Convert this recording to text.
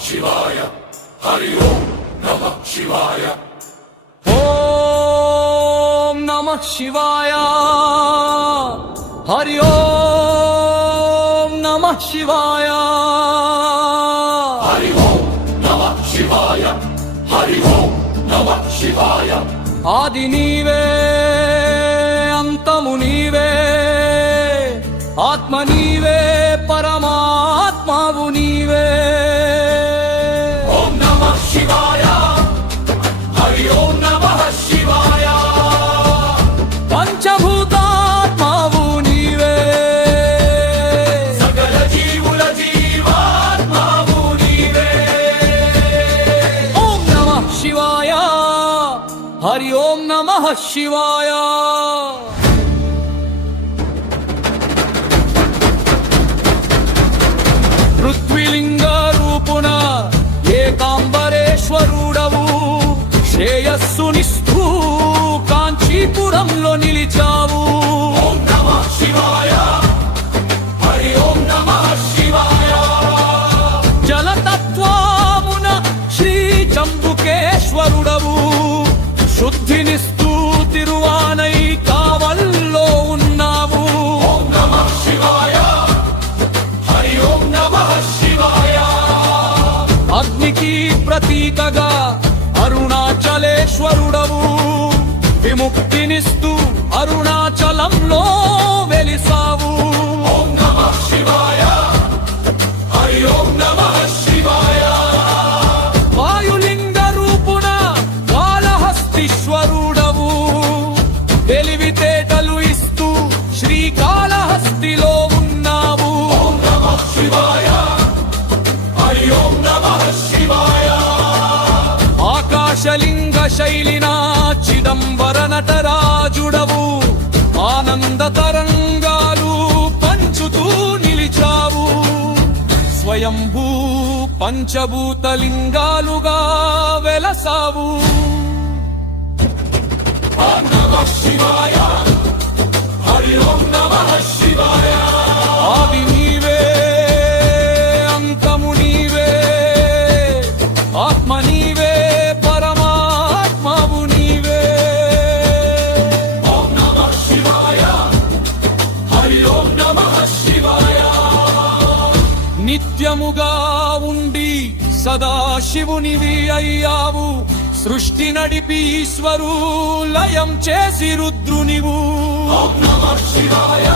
శివాయ హరి ఓం నమః శివాయ ఓం నమః శివాయ హరి ఓం నమః శివాయ హరి ఓం నమః శివాయ హరి ఓం నమః శివాయ ఆది నీవే అంతము నీవే ఆత్మ నీవే పరమాత్మవు నీవే ఓం నమః శివాయ హరి ఓం నమః శివాయ పంచభూతాత్మవు నీవే సకల జీవుల జీవాత్మవు నీవే ఓం నమః శివాయ హరి ఓం నమః శివాయ పృథ్వీలింగ రూపున ఏకాంబరేశ్వరుడవు శ్రేయస్సునిస్తూ కాంచీపురంలో నిలిచావు ఓం నమః శివాయ హరి ఓం నమః శివాయ జలతత్వమున శ్రీ జంబుకేశ్వరుడవు శుద్ధినిస్తూ తిరువానై కావల్లో ఉన్నావు ఓం నమః శివాయ హరి ఓం నమః శివాయ అగ్నికి ప్రతీకగా అరుణాచలేశ్వరుడవు విముక్తినిస్తూ అరుణాచలంలో వెలిసావు ఓం నమః శివాయ హరి ఓం నమః శివాయ వాయులింగ రూపున కాళహస్తీశ్వరుడవు తెలివితేటలు ఇస్తూ శ్రీకాళహస్తిలో ఉన్నావు ఓం నమః శివాయ హరి ఓం నమః శివాయ ఆకాశలింగ శైలినా చిదంబర నటరాజుడవు ఆనంద తరంగాలు పంచుతూ నిలిచావు స్వయంభూ పంచభూతలింగాలుగా వెలసావు ఓం నమః శివాయ హరి ఓం నమః శివాయ ఆది నీవే అంతము నీవే ఆత్మ నీవే పరమాత్మవు నీవే ఓం నమః శివాయ హరి ఓం నమః శివాయ నిత్యముగా ఉండి సదాశివునివి అయ్యావు సృష్టి నడిపి ఈశ్వరు లయం చేసి రుద్రునివు ఓం నమః శివాయ